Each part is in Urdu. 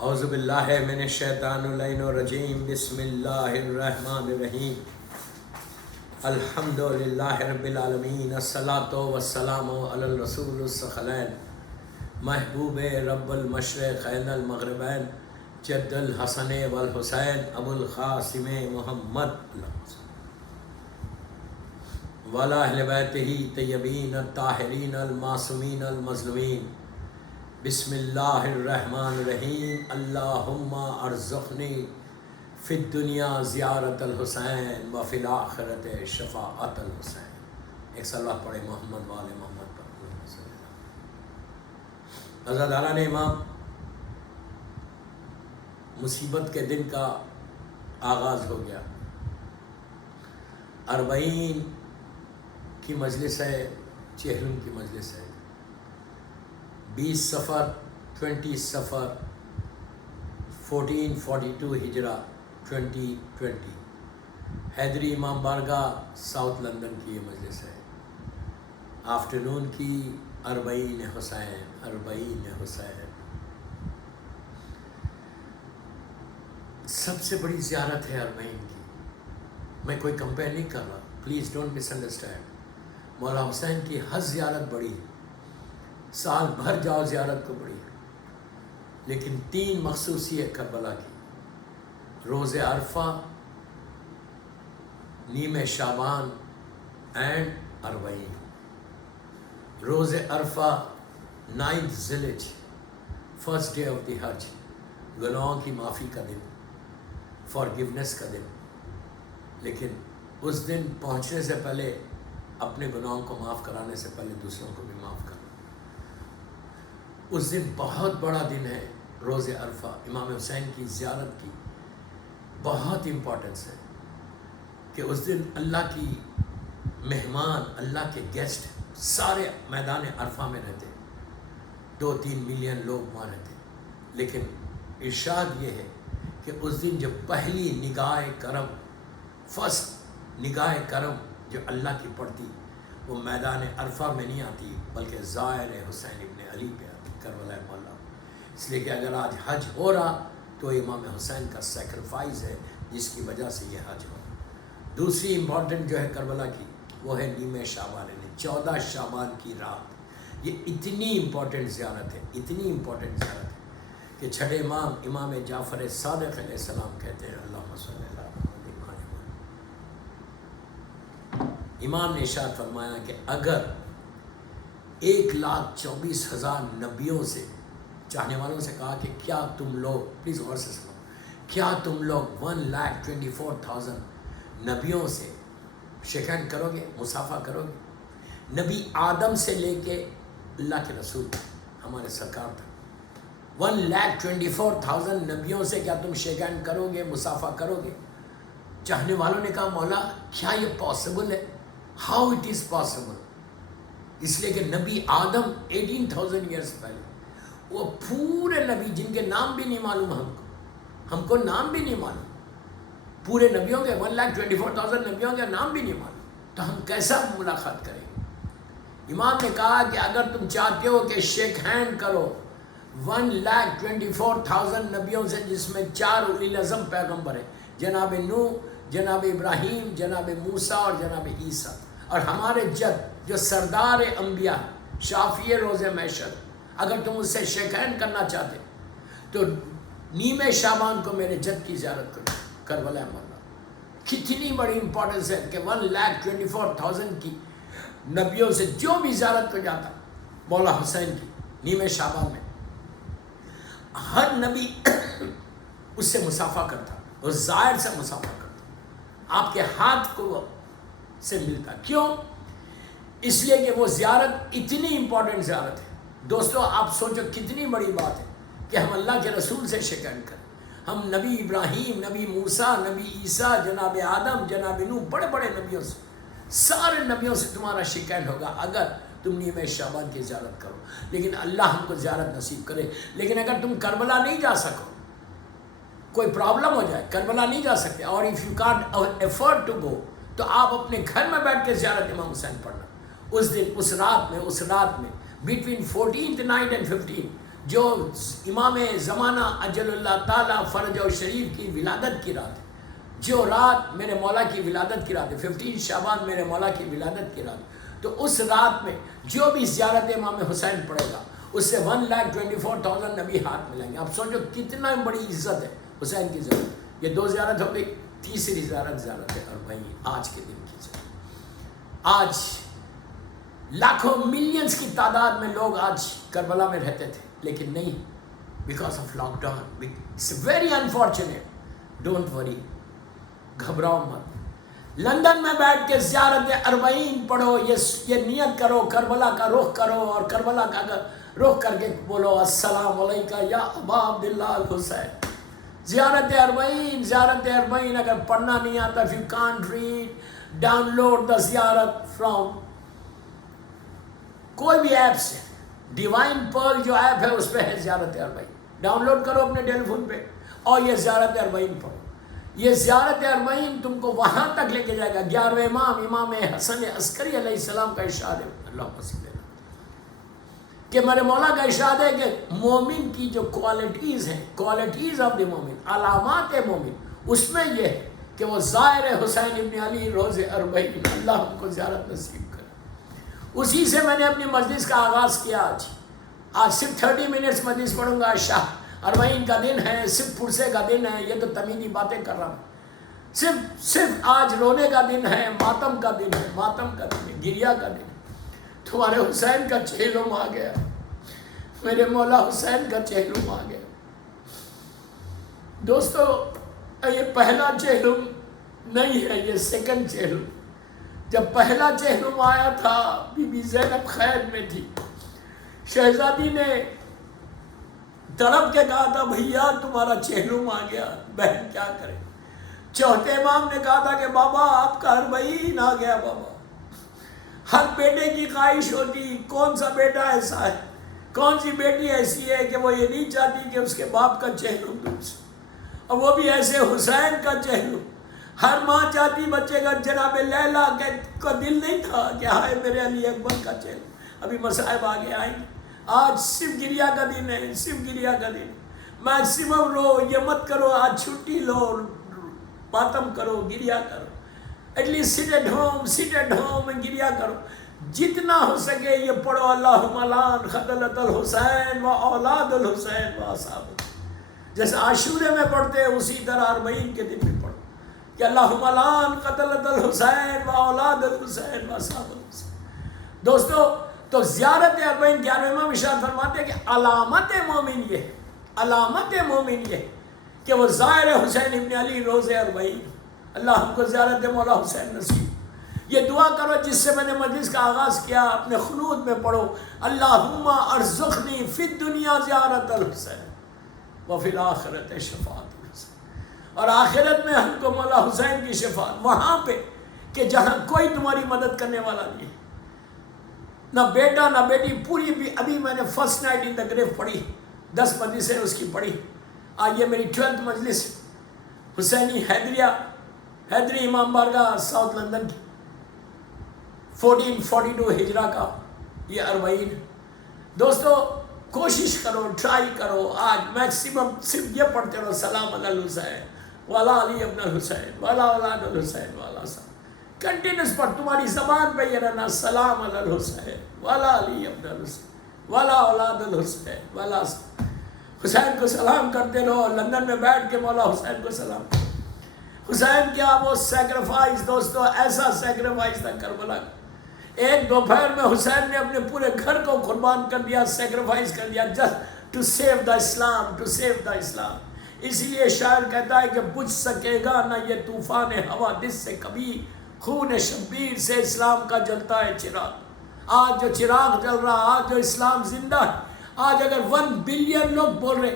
اعوذ باللہ من الشیطان اللعین الرجیم بسم اللہ الرحمن الرحیم الحمد للہ رب العالمین الصلاۃ والسلام علی الرسول الثقلین محبوب رب المشرقین المغربین جد الحسن والحسین ابو القاسم محمد وعلی اہل بیتہ طیبین الطاہرین المعصومین المظلومین بسم اللہ الرحمن الرحیم اللہم ارزقنی فی الدنیا زیارت الحسین وفی الآخرت شفاعت الحسین۔ ایک صلوات پڑھے محمد والے محمد پر۔ عزاداران امام، مصیبت کے دن کا آغاز ہو گیا۔ 40 کی مجلس ہے، چہلم کی مجلس ہے۔ 20 صفر 20 صفر 1442 ہجرہ 2020 حیدری امام بارگاہ ساؤتھ لندن کی یہ مجلس ہے۔ آفٹرنون کی 40 حسین 40 حسین۔ سب سے بڑی زیارت ہے 40 کی۔ میں کوئی کمپیئر نہیں کر رہا، پلیز ڈونٹ مس انڈرسٹینڈ۔ مولا حسین کی ہر زیارت بڑی ہے، سال بھر جاؤ زیارت کو بڑی ہے، لیکن 3 مخصوصی ہے کربلا کی: روز عرفہ، نیم شعبان اینڈ 40۔ روز عرفہ 9 ذی الحجہ، فرسٹ ڈے آف دی حج، گناہوں کی معافی کا دن، فارگیونیس کا دن۔ لیکن اس دن پہنچنے سے پہلے اپنے گناہوں کو معاف کرانے سے پہلے دوسروں کو بھی معاف کرنا۔ اس دن بہت بڑا دن ہے روز عرفہ۔ امام حسین کی زیارت کی بہت امپورٹنس ہے کہ اس دن اللہ کی مہمان، اللہ کے گیسٹ سارے میدان عرفہ میں رہتے، 2-3 ملین لوگ وہاں رہتے۔ لیکن ارشاد یہ ہے کہ اس دن جو پہلی نگاہ کرم، فرسٹ نگاہ کرم جو اللہ کی پڑتی، وہ میدان عرفہ میں نہیں آتی بلکہ زائر حسین ابن علی پہ آتی، کربلا مولا۔ اس لیے کہ اگر آج حج ہو رہا تو امام حسین کا سیکریفائز ہے جس کی وجہ سے یہ حج ہو۔ دوسری امپورٹنٹ جو ہے کربلا کی، وہ ہے نیم شعبان، 14 شعبان کی رات۔ یہ اتنی امپورٹنٹ زیارت ہے، اتنی امپورٹنٹ زیارت ہے کہ چھٹے امام امام جعفر صادق علیہ السلام کہتے ہیں اللہم صلی اللہ علیہ وسلم۔ امام نے ارشاد فرمایا کہ اگر 1,24,000 نبیوں سے، چاہنے والوں سے کہا کہ کیا تم لوگ، پلیز غور سے سنو، کیا تم لوگ 1,24,000 نبیوں سے شیک ہینڈ کرو گے، مصافحہ کرو گے؟ نبی آدم سے لے کے اللہ کے رسول ہمارے سرکار تک، 1,24,000 نبیوں سے کیا تم شیک ہینڈ کرو گے، مصافحہ کرو گے؟ چاہنے والوں نے کہا مولا کیا یہ پاسبل ہے؟ How it is possible? اس لیے کہ نبی آدم 18,000 ایئرس پہلے، وہ پورے نبی جن کے نام بھی نہیں معلوم ہم کو نام بھی نہیں معلوم، پورے نبیوں کے 1,24,000 نبیوں کے نام بھی نہیں معلوم، تو ہم کیسا ملاقات کریں گے؟ امام نے کہا کہ اگر تم چاہتے ہو کہ شیک ہینڈ کرو 1,24,000 نبیوں سے، جس میں 4 اولی العزم پیغمبر ہیں، جناب نوح، جناب ابراہیم، جناب موسیٰ اور جناب عیسیٰ، اور ہمارے جد جو سردار انبیاء شافی روز محشر، اگر تم اس سے شیک ہینڈ کرنا چاہتے تو نیم شعبان کو میرے جد کی زیارت کرو، کربلا مولا۔ کتنی بڑی امپورٹنس ہے کہ 1,24,000 کی نبیوں سے جو بھی زیارت کو جاتا مولا حسین کی نیم شعبان میں، ہر نبی اس سے مصافحہ کرتا، اس زائر سے مصافحہ کرتا، آپ کے ہاتھ کو سے ملتا۔ کیوں؟ اس لیے کہ وہ زیارت اتنی امپورٹنٹ زیارت ہے۔ دوستو آپ سوچو کتنی بڑی بات ہے کہ ہم اللہ کے رسول سے شیک ہینڈ کریں۔ ہم نبی ابراہیم، نبی موسیٰ، نبی عیسیٰ، جناب آدم، جناب نوح، بڑے بڑے نبیوں سے، سارے نبیوں سے تمہارا شیک ہینڈ ہوگا اگر تم نیم شعبان کی زیارت کرو۔ لیکن اللہ ہم کو زیارت نصیب کرے۔ لیکن اگر تم کربلا نہیں جا سکو، کوئی پرابلم ہو جائے، کربلا نہیں جا سکتے، اور if you can't afford to go, تو آپ اپنے گھر میں بیٹھ کے زیارت امام حسین پڑھنا۔ اس دن، اس رات میں بٹوین 14th night and 15 جو امام زمانہ اجل اللہ تعالیٰ فرج و شریف کی ولادت کی رات ہے، جو رات میرے مولا کی ولادت کی رات ہے، 15 شعبان میرے مولا کی ولادت کی رات، تو اس رات میں جو بھی زیارت امام حسین پڑھے گا اس سے 1,24,000 نبی ہاتھ ملیں گے۔ آپ سوچو کتنا بڑی عزت ہے حسین کی زیارت۔ یہ 2 زیارت ہو گئی، تیسری زیارت ہے اور وہی آج کے دن کی زیارت۔ آج لاکھوں ملینز کی تعداد میں لوگ آج کربلا میں رہتے تھے، لیکن نہیں، because of lock. It's very unfortunate, don't worry, گھبراؤ مت۔ لندن میں بیٹھ کے زیارت اربعین پڑھو، یہ نیت کرو، کربلا کا رخ کرو، اور کربلا کا رخ کر کے بولو السلام علیکہ یا ابا عبداللہ الحسین۔ زیارت اربعین اگر پڑھنا نہیں آتا، if you can't read، download the ziyarat from کوئی بھی ایپ سے، ڈیوائن پرل جو ایپ ہے اس پہ ہے زیارت اربعین، ڈاؤن لوڈ کرو اپنے ٹیلی فون پہ اور یہ زیارت اربعین پڑھو۔ یہ زیارت اربعین تم کو وہاں تک لے کے جائے گا۔ 11ویں امام حسن عسکری علیہ السلام کا ارشاد ہے، اللہ صلی اللہ، کہ میرے مولا کا ارشاد ہے کہ مومن کی جو کوالٹیز ہیں، کوالٹیز آف دی مومن، علامات مومن، اس میں یہ ہے کہ وہ زائر حسین ابن علی روز اربعین، اللہ ہم کو زیارت نصیب کرے۔ اسی سے میں نے اپنی مجلس کا آغاز کیا۔ آج صرف 30 منٹس مجلس پڑھوں گا۔ شاہ اربعین کا دن ہے، صرف پرسے کا دن ہے، یہ تو تمیمی باتیں کر رہا ہوں۔ صرف آج رونے کا دن ہے، ماتم کا دن ہے، گریا کا دن ہے۔ تمہارے حسین کا چہلم آ گیا، میرے مولا حسین کا چہلم آ گیا۔ دوستو، یہ پہلا چہلم نہیں ہے، یہ سیکنڈ چہلم۔ جب پہلا چہلم آیا تھا، بی بی زینب قید میں تھی، شہزادی نے تڑپ کے کہا تھا بھیا تمہارا چہلم آ گیا، بہن کیا کرے۔ چوتھے امام نے کہا تھا کہ بابا آپ کا اربعین آ گیا۔ بابا، ہر بیٹے کی خواہش ہوتی، کون سا بیٹا ایسا ہے، کون سی بیٹی ایسی ہے کہ وہ یہ نہیں چاہتی کہ اس کے باپ کا چہلم دور سے، اور وہ بھی ایسے حسین کا چہلم۔ ہر ماں چاہتی بچے کا، جناب لیلا کا دل نہیں تھا کہ ہائے میرے علی اکبر کا چہلم۔ ابھی مصائب آگے آئیں گے۔ آج صرف گریا کا دن ہے، صرف گریا کا دن۔ میکسیمم رو، یہ مت کرو آج چھٹی لو، ماتم کرو، گریا کرو، at least sit at home گریا کرو۔ جتنا ہو سکے یہ پڑھو، اللہم لعن قتلۃ الحسین و اولاد الحسین و اصحابہ، جیسے عاشورے میں پڑھتے ہیں اسی طرح اربعین کے دن میں پڑھو کہ اللہم لعن قتلۃ الحسین و اولاد الحسین و اصحاب الحسین۔ دوستو، تو زیارت اربعین 11ویں امام ارشاد فرماتے ہیں کہ علامت مومن یہ کہ وہ زائر حسین ابن علی روز اربعین، اللہ ہم کو زیارت مولا حسین نصیب۔ یہ دعا کرو جس سے میں نے مجلس کا آغاز کیا، اپنے خنود میں پڑھو، اللہم ارزقنی فی الدنیا زیارت الحسین وفی الآخرت شفاعت الحسین، اور آخرت میں ہم کو مولا حسین کی شفاعت، وہاں پہ کہ جہاں کوئی تمہاری مدد کرنے والا نہیں ہے، نہ بیٹا نہ بیٹی۔ پوری بھی ابھی میں نے فرسٹ نائٹ ان دا گریو پڑھی، 10 مجلسیں اس کی پڑھی۔ آج یہ میری 12th مجلس حسینی حیدری امام بارگاہ ساؤتھ لندن کی، 1442 ہجرہ کا یہ اربعین۔ دوستو کوشش کرو، ٹرائی کرو، آج میکسیمم صرف یہ پڑھتے رہو، سلام علی الحسین والا علی ابن الحسین والا اولاد الحسین والا صاحب، کنٹینیوس پر تمہاری زبان پہ یہ رہنا، سلام علی الحسین والا علی ابن الحسین والا اولاد الحسین والا صاحب۔ حسین کو سلام کرتے رہو، لندن میں بیٹھ کے مولا حسین کو سلام۔ حسین کیا وہ سیکریفائس، دوستو ایسا سیکریفائس تھا کربلا کا۔ ایک دوپہر میں حسین نے اپنے پورے گھر کو قربان کر دیا، سیکریفائس کر دیا، just to save the Islam, to save the Islam. اسی لیے شاعر کہتا ہے کہ بجھ سکے گا نہ یہ طوفان حوادث سے کبھی، خون شبیر سے اسلام کا جلتا ہے چراغ۔ آج جو چراغ جل رہا، آج جو اسلام زندہ ہے، آج اگر 1 بلین لوگ بول رہے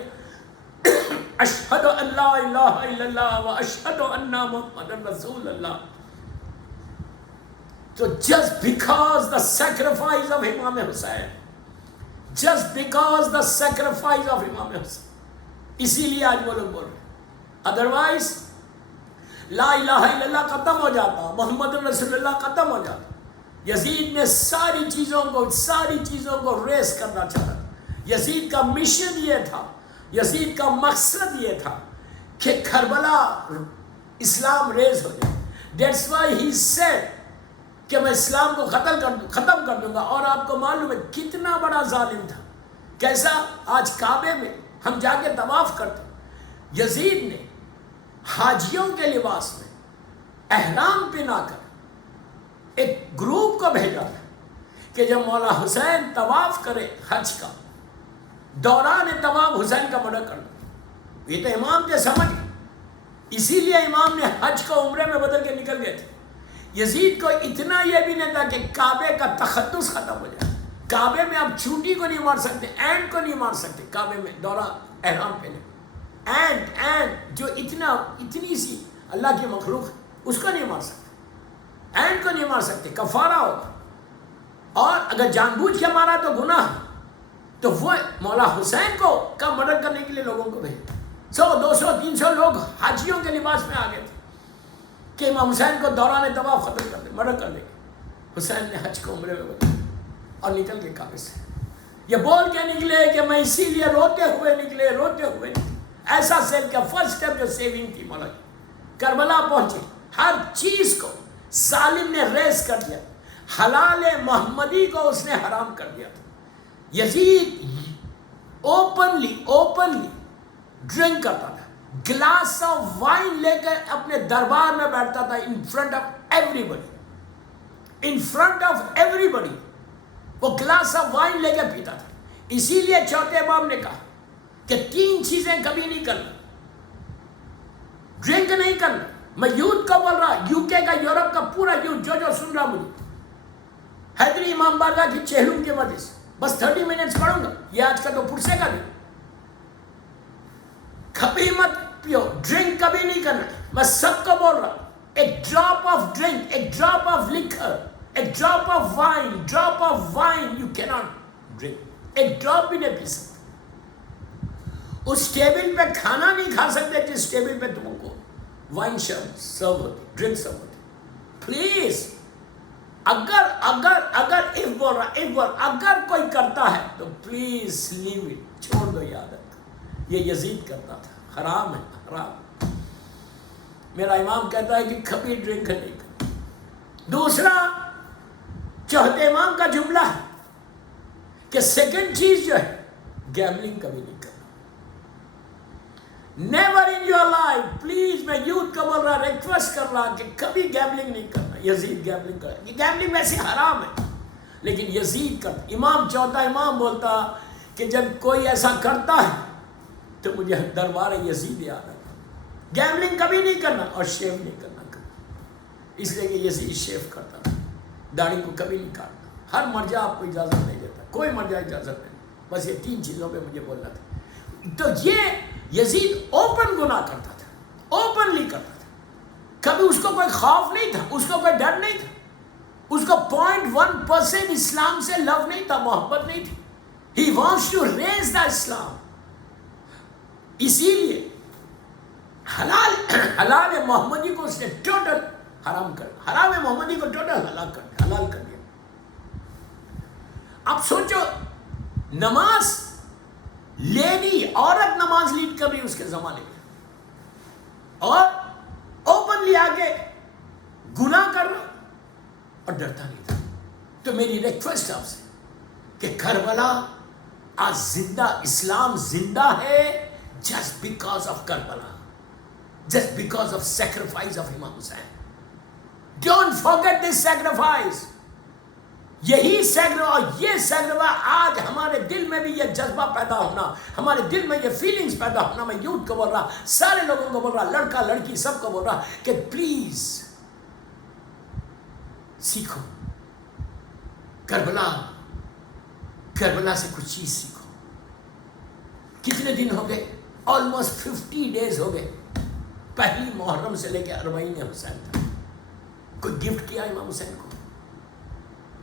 اشہد ان لا الہ الا اللہ و اشہد ان محمد رسول اللہ، تو just because the sacrifice of امام حسین، just because the sacrifice of امام حسین، اسی لیے آج وہ لوگ بول رہے۔ ادروائز لا الہ الا اللہ ختم ہو جاتا، محمد رسول اللہ ختم ہو جاتا۔ یزید نے ساری چیزوں کو ریس کرنا چاہا، یزید کا مشن یہ تھا، یزید کا مقصد یہ تھا کہ کربلا اسلام ریز ہو جائے. دیٹس وائی ہی سیڈ کہ میں اسلام کو ختم کر دوں گا. اور آپ کو معلوم ہے کتنا بڑا ظالم تھا. کیسا؟ آج کعبے میں ہم جا کے طواف کرتے ہیں، یزید نے حاجیوں کے لباس میں احرام پہنا کر ایک گروپ کو بھیجا تھا کہ جب مولا حسین طواف کرے حج کا، دوران طواف حسین کا مرڈر کر دو. یہ تو امام تھے، سمجھ گئے. اسی لیے امام نے حج کو عمرے میں بدل کے نکل گئے تھے. یزید کو اتنا یہ بھی نہیں تھا کہ کعبے کا تقدس ختم ہو جائے. کعبے میں آپ چونٹی کو نہیں مار سکتے، اینٹ کو نہیں مار سکتے کعبے میں دورہ احرام پہنے. اینٹ جو اتنی سی اللہ کی مخلوق ہے اس کو نہیں مار سکتے، اینٹ کو نہیں مار سکتے، کفارہ ہوگا. اور اگر جان بوجھ کے مارا تو گناہ. تو وہ مولا حسین کو کا مدد کرنے کے لیے لوگوں کو بھیجا. 100 200 300 لوگ حاجیوں کے لباس میں آ گئے تھے کہ امام حسین کو دوران طواف ختم کر دے، مدد کر دے. حسین نے حج کو عمرے میں بدلا اور نکل کے کعبے سے. یہ بول کے نکلے کہ میں اسی لیے روتے ہوئے نکلے. ایسا سیل کا فرسٹ اسٹیپ جو سیونگ تھی مولا کی. کربلا پہنچے، ہر چیز کو ظالم نے ریز کر دیا. حلال محمدی کو اس نے حرام کر دیا تھا. یزید اوپنلی ڈرنک کرتا تھا. گلاس آف وائن لے کر اپنے دربار میں بیٹھتا تھا ان فرنٹ آف ایوری بڈی. وہ گلاس آف وائن لے کے پیتا تھا. اسی لیے چوتھے امام نے کہا کہ 3 چیزیں کبھی نہیں کرنا. ڈرنک نہیں کرنا. میں یوتھ کو بول رہا، یو کے کا، یورپ کا پورا یوتھ جو سن رہا مجھے، حیدری امام بارگاہ کی چہلم کے وجہ سے بس 30 منٹس پڑھوں گا. یہ آج کا تو پرسے کا بھی. کبھی مت پیو، ڈرنک کبھی نہیں کرنا. میں سب کو بول رہا، ایک ڈراپ آف ڈرنک، ایک ڈراپ آف لکر، ایک ڈراپ آف وائن یو کی ناٹ ڈرنک. ایک ڈراپ بھی نہیں پی سکتے. اس ٹیبل پہ کھانا نہیں کھا سکتے جس ٹیبل پہ تم کو وائن سرو ہوتی، ڈرنک سرو ہوتی. پلیز اگر کوئی کرتا ہے تو پلیز لیو اٹ، چھوڑ دو یہ عادت. یہ یزید کرتا تھا، حرام ہے، حرام. میرا امام کہتا ہے کہ کبھی ڈرنک نہیں کرنا. دوسرا چوتھے امام کا جملہ ہے کہ سیکنڈ چیز جو ہے گیملنگ کبھی نہیں کرنا. Never in your life, please میں یوتھ کو بول رہا، ریکویسٹ کر رہا کہ کبھی گیملنگ نہیں کرنا. یزید گیملنگ کرا. یہ گیملنگ ویسے حرام ہے لیکن یزید کرتا. امام چوتھا امام بولتا کہ جب کوئی ایسا کرتا ہے تو مجھے دربار یزید یاد آتا. گیملنگ کبھی نہیں کرنا اور شیو نہیں کرنا کبھی. اس لیے کہ یزید شیو کرتا تھا، داڑھی کو کبھی نہیں کاٹتا. ہر مرجع آپ کو اجازت نہیں دیتا، کوئی مرجع اجازت نہیں. بس یہ 3 چیزوں پہ مجھے بولنا تھا. تو یہ یزید اوپن گناہ کرتا تھا، اوپنلی کرتا تھا. کبھی اس کو کوئی خوف نہیں تھا، اس کو کوئی ڈر نہیں تھا. اس کو 0.1% اسلام سے لو نہیں تھا، محبت نہیں تھی. He wants to raise the Islam. اسی لیے حلال محمدی کو اس نے ٹوٹل حرام کر، حرام محمدی کو ٹوٹل حلال کر دیا. اب سوچو، نماز لیڈی، عورت نماز لیڈ کر رہی اس کے زمانے میں، اور اوپنلی آگے گناہ کر رہا اور ڈرتا نہیں تھا. تو میری ریکویسٹ آپ سے کہ کربلا آج زندہ، اسلام زندہ ہے just because of Karbala, just because of sacrifice of Imam Hussain. Don't forget this sacrifice. یہی سیکریفائس، اور یہ سیکریفائس آج ہمارے دل میں بھی یہ جذبہ پیدا ہونا، ہمارے دل میں یہ فیلنگز پیدا ہونا. میں یوتھ کو بول رہا، سارے لوگوں کو بول رہا، لڑکا لڑکی سب کو بول رہا کہ پلیز سیکھو. کربلا سے کچھ چیز سیکھو. کتنے دن ہو گئے؟ آلموسٹ 50 days ہو گئے. پہلی محرم سے لے کے 40 حسین تک. کوئی گفٹ کیا امام حسین کو؟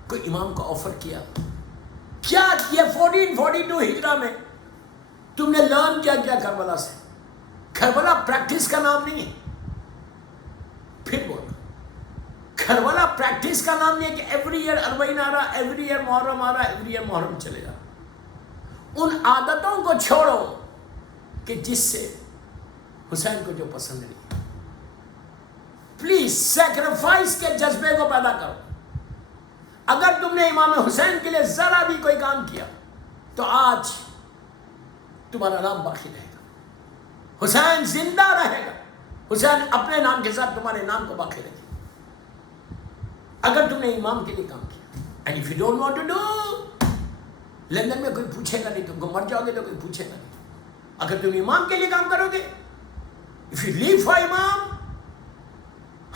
کوئی امام کو آفر کیا؟ کیا یہ 1442 ہجرہ میں تم نے لرن کیا کربلا سے؟ کربلا پریکٹس کا نام نہیں ہے. پھر بولو، کربلا پریکٹس کا نام نہیں ہے کہ ایوری ایئر 40 آ رہا، ایوری ایئر محرم آ رہا، ایوری ایئر محرم چلے گا. ان عادتوں کو چھوڑو کہ جس سے حسین کو جو پسند نہیں ہے. پلیز سیکریفائس کے جذبے کو پیدا کرو. اگر تم نے امام حسین کے لیے ذرا بھی کوئی کام کیا تو آج تمہارا نام باقی رہے گا. حسین زندہ رہے گا. حسین اپنے نام کے ساتھ تمہارے نام کو باقی رکھے گا اگر تم نے امام کے لیے کام کیا. And if you don't want to do, London میں کوئی پوچھے گا نہیں, تم کو مر جاؤ گے تو کوئی پوچھے گا نہیں. اگر تم امام کے لیے کام کرو گے, اف یو لیو فار امام,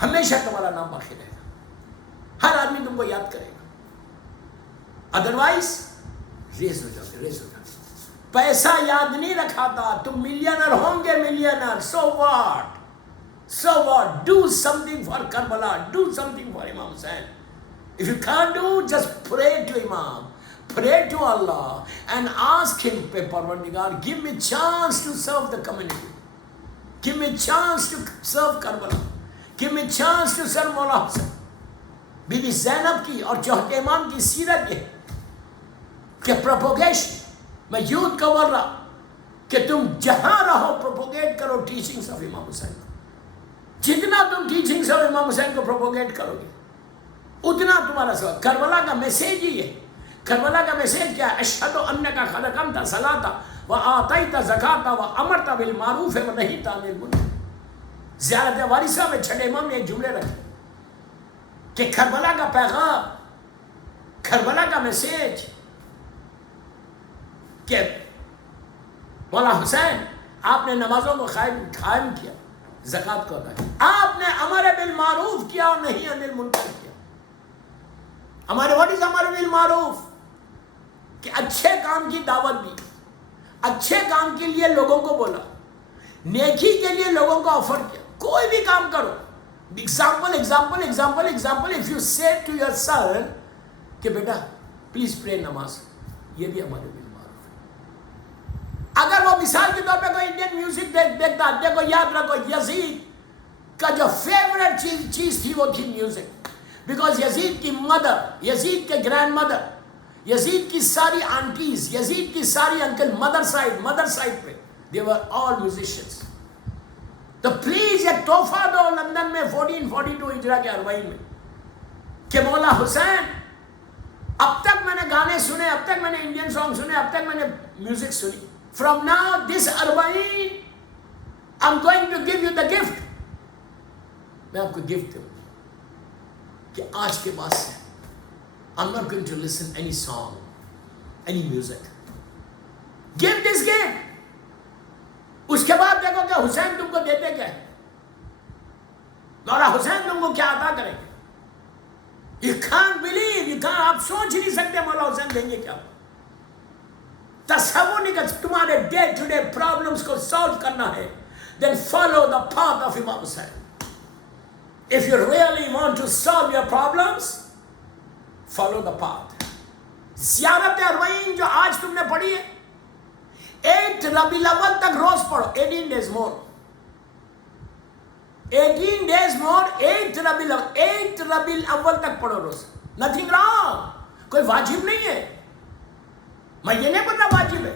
ہمیشہ تمہارا نام باقی رہے گا. ہر آدمی تم کو یاد کرے گا. ادروائز ریز ہو جاؤ گے, ریز ہو جاؤ گے. پیسہ یاد نہیں رکھا تھا, تم ملینر ہوں گے, milliner. So what, so what? Do something for Karbala, do something for Imam Hussain. If you can't do, just pray to Imam, pray to Allah and ask him, Parvardigar, give me chance to serve the community, give me chance to serve Karbala, give me chance to serve Maula Hussain. Bibi Zainab کی اور چوتھے امام کی سیرت یہ کہ پروپوگیشن, میں یوتھ کو بول رہا کہ تم جہاں رہو پروپوگیٹ کرو ٹیچنگز آف امام حسین. جتنا تم ٹیچنگز آف امام حسین کو پروپوگیٹ کرو گے اتنا تمہارا سوال. کربلا کا میسیج ہی ہے. کربلا کا میسیج کیا ہے؟ اشہد انک خلقت صلاۃ و آتیت زکات و امرت بالمعروف و نہیت عن المنکر. زیارت وارثہ میں چھٹے امام نے ایک جملے رکھے کہ کربلا کا پیغام, کربلا کا میسیج کہ مولا حسین آپ نے نمازوں کو قائم کیا, زکات کو ادا کیا, آپ نے امر بالمعروف کیا اور نہیں عن المنکر کیا. ہمارے واٹ از امر بالمعروف؟ کہ اچھے کام کی دعوت دی, اچھے کام کے لیے لوگوں کو بولا, نیکی کے لیے لوگوں کو آفر کیا. کوئی بھی کام کرو. Example, if you say to your son کہ بیٹا پلیز پرے نماز, یہ بھی ہمارے بالمعروف ہے. اگر وہ مثال کے طور پہ کوئی انڈین میوزک دیکھتا, دیکھو یاد رکھو یزید کا جو فیوریٹ چیز تھی وہ تھی میوزک. بیکاز یزید کی مدر, یزید کے گرینڈ مدر, یزید کی ساری آنٹیز, یزید کی ساری انکل مدر سائڈ پہ they were all musicians. تو پلیز ایک تحفہ دو لندن میں 1442 ہجرہ کے 40 میں کہ مولا حسین, اب تک میں نے گانے سنے, اب تک میں نے انڈین سانگ سنے, اب تک میں نے میوزک سنی. From now this 40 I'm going to give you the gift. میں آپ کو گفٹ دوں کہ آج کے بعد سے I'm not going to listen any song, any music. Give this gift. اس کے بعد دیکھو کہ حسین تم کو دیتے کیا ہے, مولا حسین تم کو کیا عطا کریں گے. You can't believe, آپ سوچ نہیں سکتے مولا حسین دیں گے کیا. تصور نہیں کر, تمہارے ڈے ٹو ڈے پرابلمس کو سالو کرنا ہے, then follow the path of Imam Hussain. If you really want to solve your problems, follow the path. زیارت 40 جو آج تم نے پڑھی ہے, 8 ربیع الاول تک روز پڑھو, 18 days more. 18 days more, 8 ربیع الاول تک پڑھو روز. Nothing wrong. کوئی واجب نہیں ہے. میں یہ نہیں پتا واجب ہے,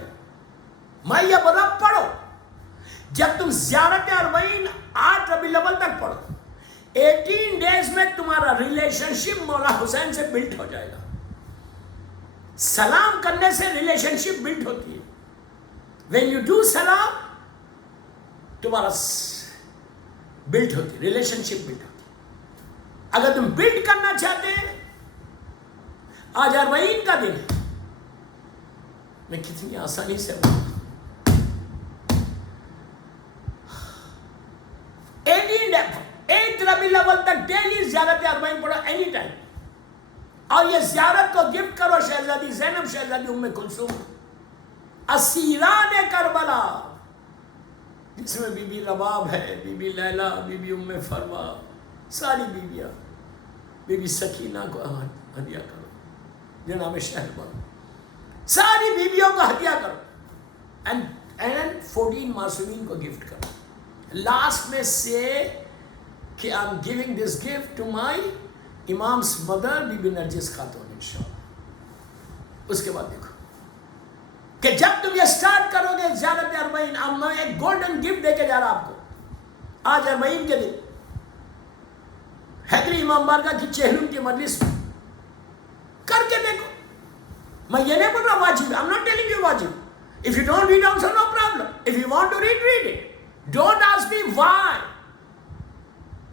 میں یہ بولا پڑھو. جب تم زیارت 40 8 ربیع الاول تک پڑھو, 18 days میں تمہارا ریلیشن شپ مولا حسین سے بلڈ ہو جائے گا. سلام کرنے سے ریلیشن شپ بلڈ ہوتی ہے. When you do salam, تمہارا بلڈ ہوتی ہے, ریلیشن شپ بلڈ ہوتی ہے. اگر تم بلڈ کرنا چاہتے ہیں, آج 40 کا دن ہے, میں کتنی آسانی سے 8 ربیع الاول تک ڈیلی زیارت 40 پڑھو, اینی ٹائم. اور یہ زیارت کو گفٹ کرو شہزادی زینب, شہزادی ام کلثوم, اسیران کربلا, جس میں بی بی رباب ہے, Bibi Laila, Bibi Umm Farwa, ساری بیویاں. بی بی سکینہ کو ہدیہ کرو, جناب شہربان, ساری بیویوں کو ہدیہ کرو. اینڈ 14 معصومین کو گفٹ کرو. لاسٹ میں سے کہ I am giving this gift to my imam's mother Bibi Narjis Khatoon انشاءاللہ. اس کے بعد دیکھو کہ جب تم یہ سٹارٹ کرو گے زیارت اربعین، اب میں ایک گولڈن گفٹ دے کے جا رہا آپ کو. آج اربعین کے دن حیدری امام بارگاہ کی چہلم کی مجلس میں کر کے دیکھو. میں یہ نہیں بول رہا واجب، I'm not telling you واجب. If you don't read also no problem. If you want to read, read it. Don't ask me why.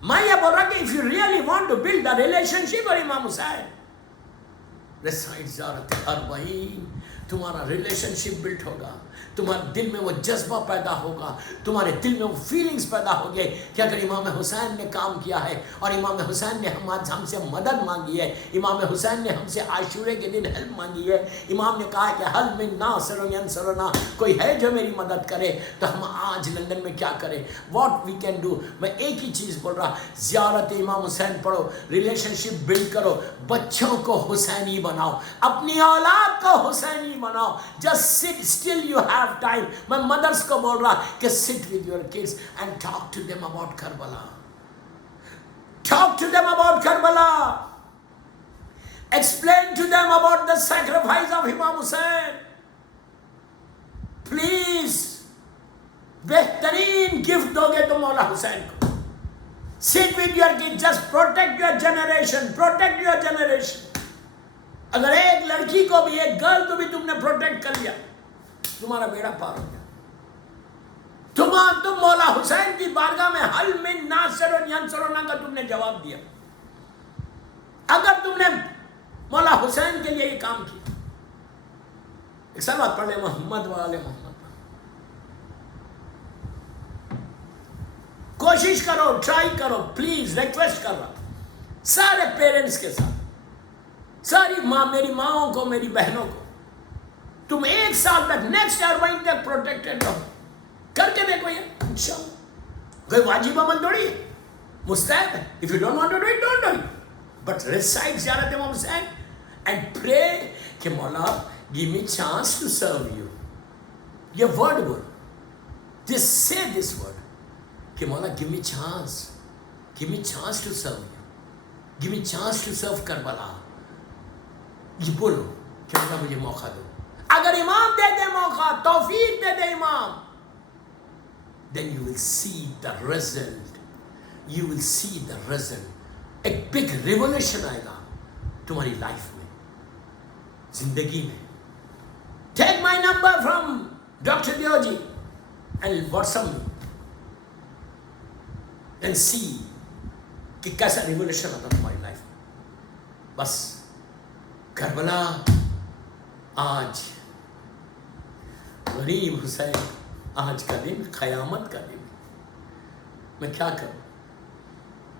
میں یہ بول رہا کہ if you really want to build a relationship with امام حسین، recite زیارت اربعین، تمہارا ریلیشن شپ بلٹ ہوگا، تمہارے دل میں وہ جذبہ پیدا ہوگا، تمہارے دل میں وہ فیلنگز پیدا ہو گئے کہ اگر امام حسین نے کام کیا ہے اور امام حسین نے ہم سے مدد مانگی ہے، امام حسین نے ہم سے عاشورے کے دن ہیلپ مانگی ہے، امام نے کہا کہ حل من ناصر ینصرنا، کوئی ہے جو میری مدد کرے، تو ہم آج لندن میں کیا کریں، واٹ وی کین ڈو. میں ایک ہی چیز بول رہا، زیارت امام حسین پڑھو، ریلیشن شپ بلڈ کرو، بچوں کو حسینی بناؤ، اپنی اولاد کو حسینی بناؤ. جسٹ سٹ اسٹل، یو ہیو ٹائم. میں مدرس کو بول رہا کہ sit with your kids and talk to them about Karbala. Talk to them about Karbala. Explain to them about the sacrifice of Imam Hussain. Please بہترین گفٹ دو گے تم مولا حسین کو. سٹ with your kids, just protect your generation, protect your generation. اگر ایک لڑکی کو بھی، ایک گرل کو بھی تم نے پروٹیکٹ کر لیا، تمہارا بیڑا پار ہو گیا. تم مولا حسین کی بارگاہ میں حل من ناصر ینصرنا کا تم نے جواب دیا. اگر تم نے مولا حسین کے لیے یہ کام کیا. ایک سلوات پڑھ لیں محمد و آل محمد. کوشش کرو، ٹرائی کرو، پلیز ریکویسٹ کر رہا سارے پیرنٹس کے ساتھ، ساری ماں، میری ماؤں کو، میری بہنوں کو، تم ایک سال تک نیکسٹ اربعین تک پروٹیکٹڈ رہو. کر کے دیکھو یہ انشاءاللہ. کوئی واجب عمل تھوڑی ہے، مستحب ہے. If you don't want to do it, don't do it. But recite زیارت امام حسین and pray کہ مولا give me chance to serve you. یہ word بول. Just say this word کہ مولا give me chance. Give me chance to serve you. Give me chance to serve Karbala. یہ بولو کہ مولا مجھے موقع دو. اگر امام دے دے موقع، توفیق دے دے امام، then you will see the result. You will see the result. ایک big revolution آئے گا تمہاری لائف میں، زندگی میں. Take my number from Dr. Dioji and WhatsApp me and see کہ کیسا ریولیوشن آتا تمہاری لائف میں. بس کربلا آج، غریب حسین، آج کا دن قیامت کا دن. میں کیا کروں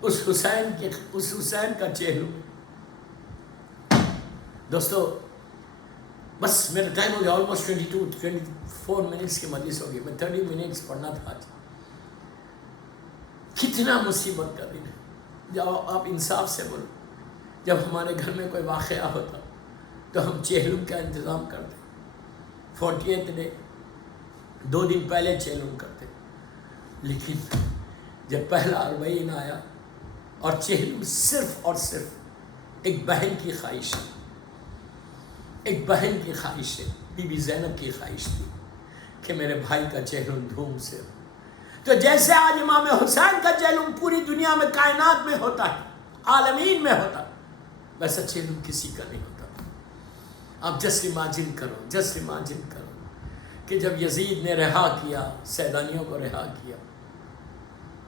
اس حسین کا چہرہ. دوستو بس میرا ٹائم ہو گیا، آلموسٹ 24 منٹس کی مجلس ہوگی. میں 30 منٹس پڑھنا تھا آج. کتنا مصیبت کا دن ہے. جب آپ انصاف سے بولو، جب ہمارے گھر میں کوئی واقعہ ہوتا تو ہم چہلم کا انتظام کرتے. 48th ڈے 2 دن پہلے چہلم کرتے. لیکن جب پہلا اربعین آیا اور چہلم صرف اور صرف ایک بہن کی خواہش ہے، ایک بہن کی خواہش ہے، بی بی زینب کی خواہش تھی کہ میرے بھائی کا چہلم دھوم سے ہو. تو جیسے آج امام حسین کا چہلم پوری دنیا میں، کائنات میں ہوتا ہے، عالمین میں ہوتا، ویسا چہلم کسی کا نہیں ہوتا. آپ جسٹ امیجن کرو کہ جب یزید نے رہا کیا، سیدانیوں کو رہا کیا،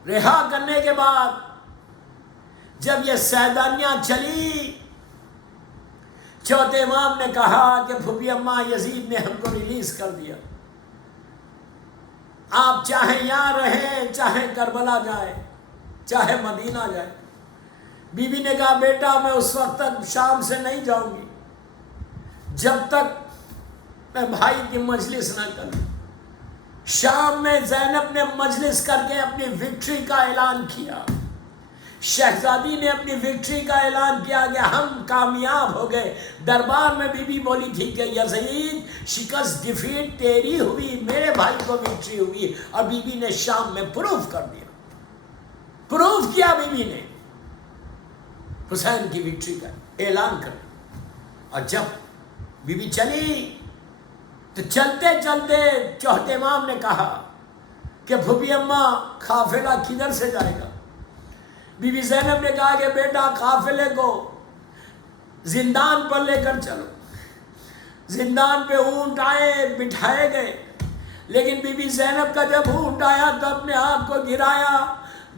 رہا کرنے کے بعد جب یہ سیدانیاں چلی، چوتھے امام نے کہا کہ پھوپھی اماں یزید نے ہم کو ریلیز کر دیا، آپ چاہے یہاں رہیں، چاہے کربلا جائے، چاہے مدینہ جائے. بی بی نے کہا بیٹا میں اس وقت تک شام سے نہیں جاؤں گی جب تک میں بھائی کی مجلس نہ کروں. شام میں زینب نے مجلس کر کے اپنی وکٹری کا اعلان کیا. شہزادی نے اپنی وکٹری کا اعلان کیا کہ ہم کامیاب ہو گئے. دربار میں بی بی بولی تھی کہ یزید شکست، ڈیفیٹ تیری ہوئی، میرے بھائی کو وکٹری ہوئی. اور بی بی نے شام میں پروف کر دیا، پروف کیا بی بی نے حسین کی وکٹری کا اعلان کر. اور جب بی بی چلی تو چلتے چلتے چوتھے امام نے کہا کہ پھوپھی اماں قافلہ کدھر سے جائے گا؟ بی بی زینب نے کہا کہ بیٹا قافلے کو زندان پر لے کر چلو۔ زندان پہ اونٹ آئے، بٹھائے گئے، لیکن بی بی زینب کا جب اونٹ آیا تو اپنے ہاتھ کو گرایا،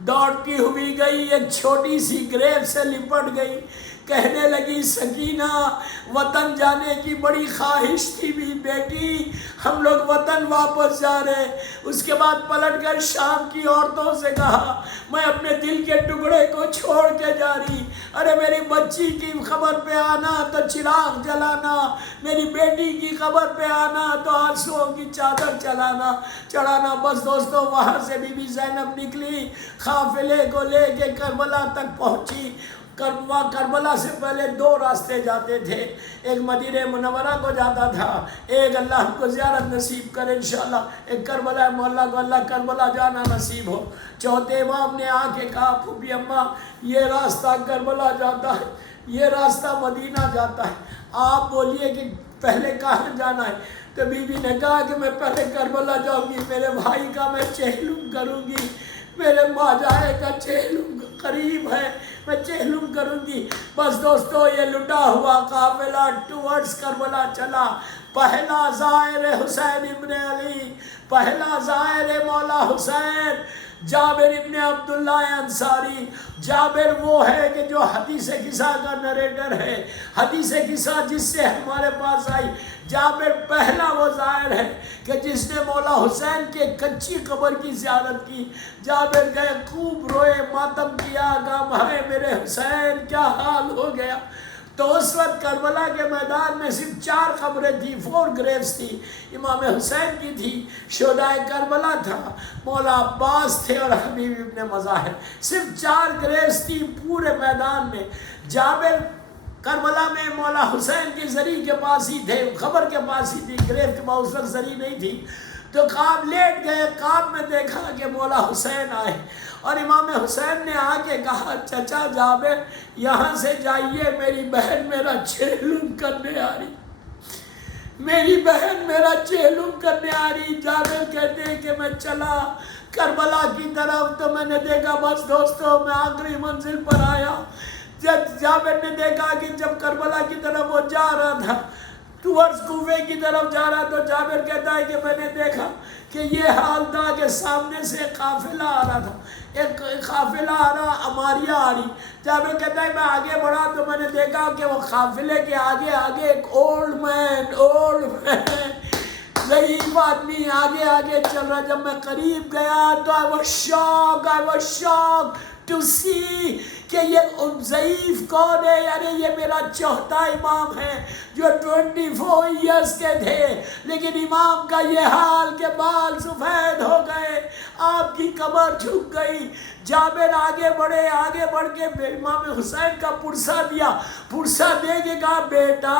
دوڑتی ہوئی گئی، ایک چھوٹی سی گریب سے لپٹ گئی، کہنے لگی سکینہ وطن جانے کی بڑی خواہش تھی بھی بیٹی، ہم لوگ وطن واپس جا رہے۔ اس کے بعد پلٹ کر شام کی عورتوں سے کہا میں اپنے دل کے ٹکڑے کو چھوڑ کے جا رہی، ارے میری بچی کی خبر پہ آنا تو چراغ جلانا، میری بیٹی کی خبر پہ آنا تو آنسوؤں کی چادر چڑھانا۔ بس دوستو وہاں سے بی بی زینب نکلی، قافلے کو لے کے کربلا تک پہنچی۔ کربلا سے پہلے دو راستے جاتے تھے، ایک مدینہ منورہ کو جاتا تھا، ایک اللہ ہم کو زیارت نصیب کرے انشاءاللہ، ایک کربلا مولا کو اللہ کربلا جانا نصیب ہو۔ چوتھے امام نے آ کے کہا پھوپھی اماں یہ راستہ کربلا جاتا ہے، یہ راستہ مدینہ جاتا ہے، آپ بولیے کہ پہلے کہاں جانا ہے؟ تو بی بی نے کہا کہ میں پہلے کربلا جاؤں گی، میرے بھائی کا میں چہلم کروں گی، میرے ماجائے کا چہلم قریب ہے، میں چہلم کروں گی۔ بس دوستو یہ لٹا ہوا قافلہ ٹورڈز کربلا چلا۔ پہلا زائر حسین ابن علی، پہلا زائر مولا حسین جابر ابن عبداللہ انصاری۔ جابر وہ ہے کہ جو حدیث قصہ کا نریٹر ہے، حدیث قصہ جس سے ہمارے پاس آئی۔ جابر پہلا وہ زائر ہے کہ جس نے مولا حسین کے کچی قبر کی زیارت کی۔ جابر گئے، خوب روئے، ماتم کیا، کہا ہائے میرے حسین کیا حال ہو گیا۔ تو اس وقت کربلا کے میدان میں صرف 4 قبریں تھی، 4 گریوز تھی۔ امام حسین کی تھی، شہدائے کربلا تھا، مولا عباس تھے اور حبیب ابن مظاہر، صرف 4 گریوز تھی پورے میدان میں۔ جابر کربلا میں مولا حسین کی زری کے پاس ہی تھے، قبر کے پاس ہی تھی، گریو کے پاس اس وقت زری نہیں تھی۔ تو خواب لیٹ گئے، خواب میں دیکھا کہ مولا حسین آئے اور امام حسین نے آ کے کہا چچا جابر یہاں سے جائیے، میری بہن میرا چہلم کرنے آ رہی، میری بہن میرا چہلم کرنے آ رہی۔ جابر کہتے ہیں کہ میں چلا کربلا کی طرف تو میں نے دیکھا، بس دوستو میں آخری منزل پر آیا۔ جب جابر نے دیکھا کہ جب کربلا کی طرف وہ جا رہا تھا، ٹورڈز کوفے کی طرف جا رہا، تو جابر کہتا ہے کہ میں نے دیکھا کہ یہ حال تھا کہ سامنے سے قافلہ آ رہا تھا، ایک قافلہ آ رہا، اماریہ آ رہی۔ جابر کہتا ہے میں آگے بڑھا تو میں نے دیکھا کہ وہ قافلے کے آگے آگے ایک اولڈ مین ضعیف آدمی آگے آگے چل رہا۔ جب میں قریب گیا تو I was shocked to see کہ یہ ضعیف کون ہے، یعنی یہ میرا چوتھا امام ہے جو 24 ایئرس کے تھے، لیکن امام کا یہ حال کہ بال سفید ہو گئے، آپ کی کمر جھک گئی۔ جابر آگے بڑھے، آگے بڑھ کے امام حسین کا پرسہ دیا، پرسہ دے کے کہا بیٹا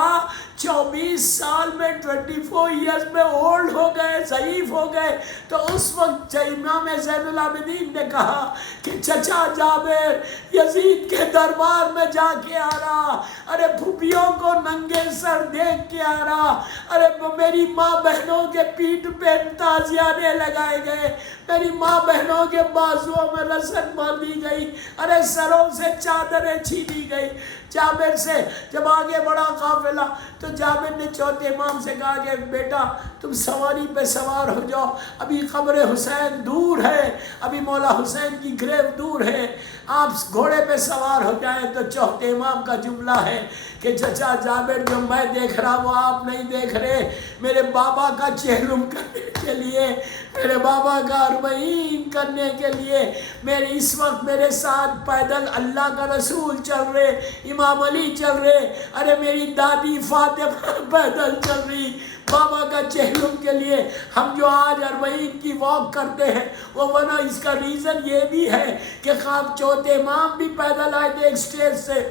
24 سال میں 24 ایئرز میں اولڈ ہو گئے، ضعیف ہو گئے۔ تو اس وقت امام زین العابدین نے کہا کہ چچا جابر یزید کے دربار میں جا کے آ رہا، ارے پھوپھیوں کو ننگے سر دیکھ کے آ رہا، ارے میری ماں بہنوں کے پیٹھ پہ تازیانے لگائے گئے، میری ماں بہنوں کے بازوؤں میں رسن باندھی گئی، ارے سروں سے چادریں چھینی گئی۔ جابر سے جب آگے بڑھا قافلہ تو جابر نے چوتھے امام سے کہا کہ بیٹا تم سواری پہ سوار ہو جاؤ، ابھی قبر حسین دور ہے، ابھی مولا حسین کی گریو دور ہے، آپ گھوڑے پہ سوار ہو جائیں۔ تو چوتھے امام کا جملہ ہے کہ چچا جابر جو میں دیکھ رہا وہ آپ نہیں دیکھ رہے، میرے بابا کا چہلم کرنے کے لیے، میرے بابا کا اربعین کرنے کے لیے میرے اس وقت میرے ساتھ پیدل اللہ کا رسول چل رہے، امام علی چل رہے، ارے میری دادی فاطمہ پیدل چل رہی بابا کا چہلم کے لیے۔ ہم جو آج اربعین کی واک کرتے ہیں وہ بنا، اس کا ریزن یہ بھی ہے کہ خواب چوتھے امام بھی پیدل آئے تھے ایک سٹیج سے۔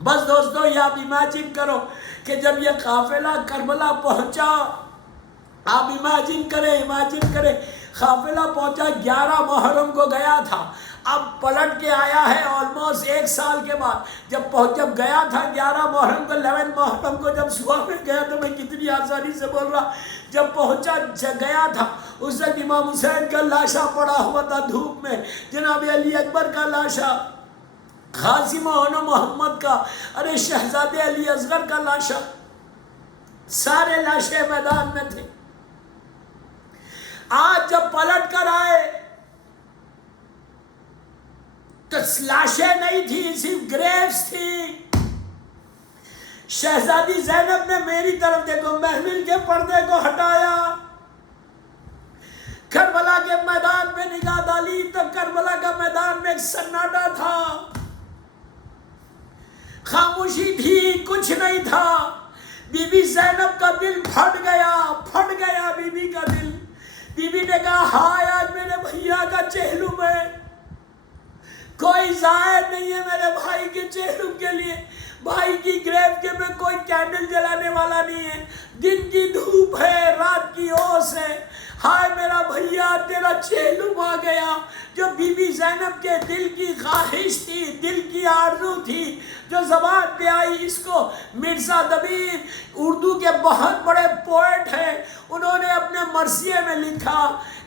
بس دوستو یہ آپ امیجن کرو کہ جب یہ قافلہ کربلا پہنچا، آپ امیجن کریں قافلہ پہنچا 11 محرم کو گیا تھا، اب پلٹ کے آیا ہے آلموسٹ 1 سال کے بعد. جب گیا تھا 11 محرم کو 11 محرم کو جب صبح میں گیا تو میں کتنی آسانی سے بول رہا, جب پہنچا گیا تھا اس وقت امام حسین کا لاشا پڑا ہوا تھا دھوپ میں, جناب علی اکبر کا لاشا, قاسم و محمد کا, ارے شہزادے علی اصغر کا لاشا, سارے لاشیں میدان میں تھے. آج جب پلٹ کر آئے تو لاشیں نہیں تھی, صرف گریوز تھی. شہزادی زینب نے میری طرف دیکھو محمل کے پردے کو ہٹایا, کربلا کے میدان میں نگاہ ڈالی تو کربلا کا میدان میں ایک سناٹا تھا, خاموشی تھی, کچھ نہیں تھا. بی بی زینب کا دل پھٹ گیا بی بی کا دل. بی بی نے کہا ہائے آج میرے بھیا کا چہلم ہے, کوئی ظاہر نہیں ہے میرے بھائی کے چہلم کے لیے, بھائی کی گریو کے میں کوئی کینڈل جلانے والا نہیں ہے, دن کی دھوپ ہے, رات کی اوس ہے, ہائے میرا بھیا تیرا چہلم آ گیا. جو بی بی زینب کے دل کی خواہش تھی, دل کی آرزو تھی, جو زبان پہ آئی, اس کو مرزا دبیر اردو کے بہت بڑے پوئٹ ہیں, انہوں نے اپنے مرثیے میں لکھا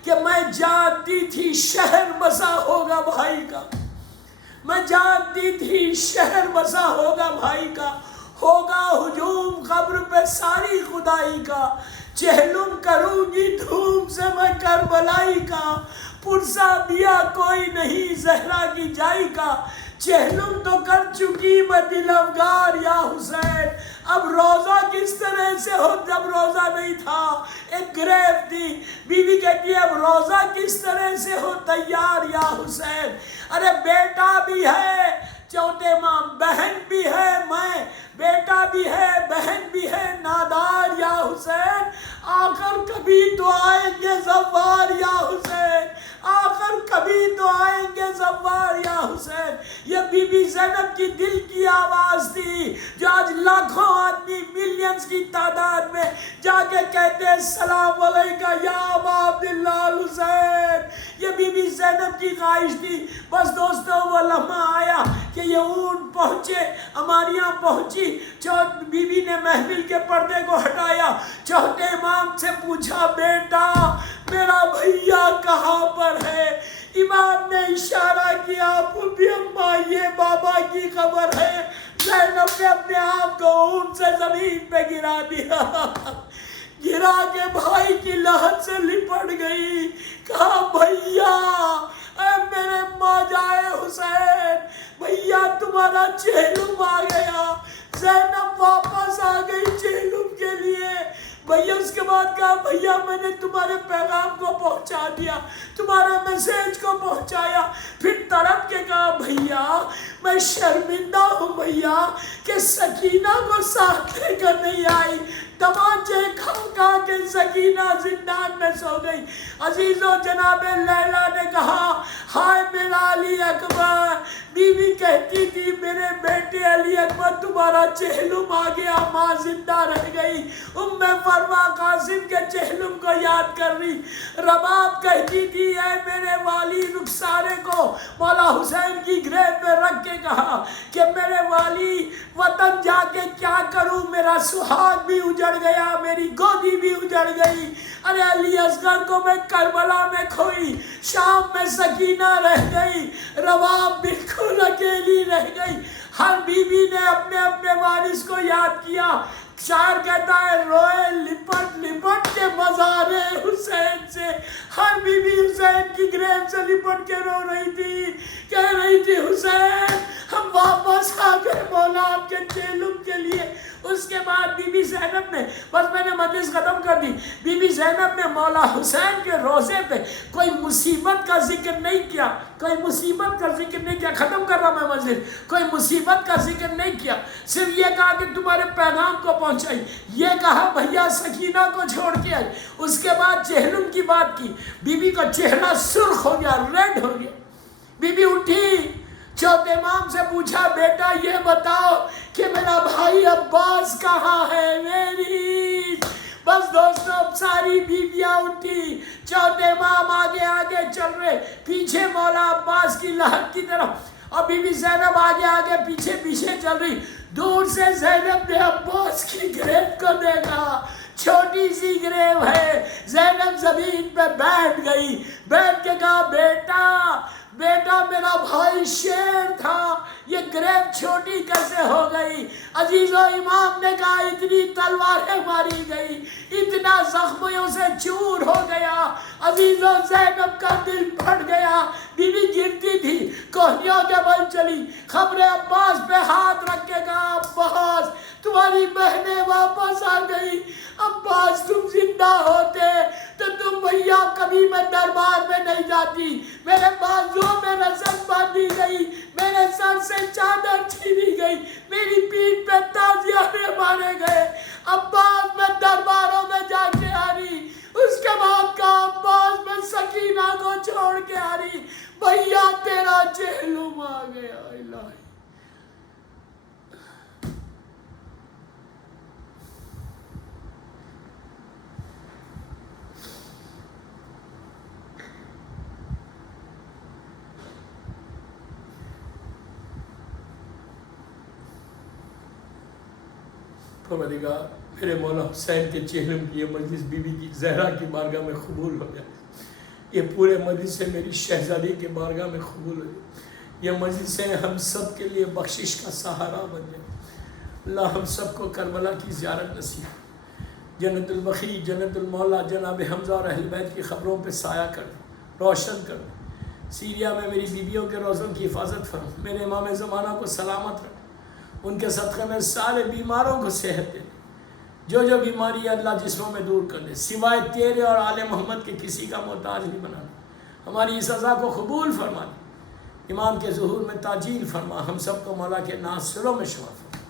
کہ میں جانتی تھی شہر بسا ہوگا بھائی کا, میں جانتی تھی شہر بسا ہوگا بھائی کا, ہوگا ہجوم قبر پہ ساری خدائی کا, چہلم کروں گی دھوم سے میں کربلائی کا, پرسا دیا کوئی نہیں زہرا کی جائی کا, چہلم تو کر چکی میں دل افگار یا حسین. اب روزہ کس طرح سے ہو جب روزہ نہیں تھا, ایک گریو تھی. بی بی کہتی ہے اب روزہ کس طرح سے ہو تیار یا حسین. ارے بیٹا بھی ہے چوتھے امام, بہن بھی ہے, میں بیٹا بھی ہے بہن بھی ہے, نادار یا حسین. آخر کبھی تو آئیں گے زوار یا حسین, آخر کبھی تو آئیں گے زوار یا حسین. یہ بی بی زینب کی دل کی آواز تھی, جو آج لاکھوں آدمی ملینز کی تعداد میں جا کے کہتے ہیں السلام علیکہ یا ابا عبداللہ الحسین. یہ بی بی زینب کی خواہش تھی. بس دوستو وہ لمحہ آیا کہ یہ اونٹ پہنچے, اماریاں پہنچی. بی بی نے محفل کے پردے کو ہٹایا, چوتھے امام سے پوچھا بیٹا میرا بھیا کہاں پر ہے. امام نے اشارہ کیا پھوپھی اماں یہ بابا کی خبر ہے. زینب نے اپنے آپ کو اونٹ سے زمین پہ گرا دیا, گرا کے بھائی کی لہت سے لپٹ گئی. کہا بھیا اے میرے ماجائے حسین, بھیا تمہارا چہلم آ گیا. زینب واپس آ گئی چہلم کے لیے. بھیا اس کے بعد کہا بھیا میں نے تمہارے پیغام کو پہنچا دیا, تمہارے میسیج کو پہنچایا. پھر تڑپ کے کہا بھیا میں شرمندہ ہوں بھیا کہ سکینہ کو ساتھ لے کر نہیں آئی. تمانچے کھا کے سکینہ زندان میں سو گئی. عزیزو جناب لیلا نے کہا ہائے میرا علی اکبر. بی بی کہتی تھی میرے بیٹے علی اکبر تمہارا چہلم آ گیا, ماں زندہ رہ گئی. فرما قاسم کے چہلم کو یاد کر رہی. رباب کہتی تھی اے میرے والی رخسارے کو مولا حسین کی گریو میں رکھ کے کہا کہ میرے والی وطن جا کے کیا کروں, میرا سہاگ بھی اجڑ گیا, میری گودی بھی اجڑ گئی. ارے علی اصغر کو میں کربلا میں کھوئی, شام میں سکینہ رہ گئی, رباب بالکل اکیلی رہ گئی. ہر بی بی نے اپنے اپنے وارث کو یاد کیا. شاعر کہتا ہے روئے لپٹ لپٹ کے مزار حسین سے. ہر بی بی حسین کی گریو سے لپٹ کے رو رہی تھی, کہہ رہی تھی حسین ہم واپس آ گئے مولا آپ کے چہلم کے لیے. اس کے بعد بی بی زینب نے, بس میں نے مجلس ختم کر دی, بی بی زینب نے مولا حسین کے روزے پہ کوئی مصیبت کا ذکر نہیں کیا, کوئی مصیبت کا ذکر نہیں کیا. ختم کر رہا میں مجلس, کوئی مصیبت کا ذکر نہیں کیا, صرف یہ کہا کہ تمہارے پیغام کو پہنچائی, یہ کہا بھیا سکینہ کو چھوڑ کے آئی. اس کے بعد چہلم کی بات کی, بی بی کا چہرہ سرخ ہو گیا, ریڈ ہو گیا. بی بی اٹھی, چوتھے امام سے پوچھا بیٹا یہ بتاؤ کہ میرا بھائی عباس کہاں ہے. میری بس دوستوں اب ساری بیویاں اٹھی، چوتھے امام آگے آگے چل رہے، پیچھے مولا عباس کی لحد کی طرف، اور بی بی زینب آگے آگے پیچھے پیچھے چل رہی۔ دور سے زینب نے عباس کی گریب کو دیکھا، چھوٹی سی گریب ہے۔ زینب زمین پہ بیٹھ گئی، بیٹھ کے کہا بیٹا بیٹا میرا بھائی شیر تھا، یہ گریب چھوٹی کیسے ہو گئی؟ عزیزو امام نے کہا اتنی تلواریں ماری گئی، اتنا زخمیوں سے چور ہو گیا۔ عزیزو زینب کا دل پھٹ گیا، بی بی گرتی تھی، کوہنیوں کے بل چلی، خبر عباس پہ ہاتھ رکھ کے کہا عباس تمہاری بہنیں واپس آ گئی، عباس تم زندہ ہوتے تو تم بھیا کبھی میں دربار میں نہیں جاتی، میرے بازوؤں میں رسن باندھی گئی، میرے سر سے چادر چھینی گئی، میری پیٹھ پہ تازیانے مارے گئے، عباس میں درباروں میں جا کے آ رہی۔ اس کے بعد کہا عباس میں سکینہ کو چھوڑ کے آ رہی، بھیا تیرا جہلم آ گیا۔ الہی پروردگار میرے مولا حسین کے چہلم کی یہ مجلس بی بی کی زہرا کی بارگاہ میں قبول ہو جائے، یہ پورے مجلس سے میری شہزادی کے بارگاہ میں قبول ہو جائے، یہ مجلس سے ہم سب کے لیے بخشش کا سہارا بن جائے۔ اللہ ہم سب کو کربلا کی زیارت نصیب، جنت البقیع، جنت المولا، جناب حمزہ اور اہل بیت کی خبروں پہ سایہ کر دے، روشن کر دے۔ سیریا میں میری بیویوں کے روزوں کی حفاظت فرما، میرے امام زمانہ کو سلامت رکھ، ان کے صدقے میں سارے بیماروں کو صحت دے، جو بیماری اللہ جسموں میں دور کر دے، سوائے تیرے اور آل محمد کے کسی کا محتاج نہیں بنانا۔ ہماری اس عزا کو قبول فرما دے، امام کے ظہور میں تاجیل فرما، ہم سب کو مولا کے ناصروں میں شمار فرما۔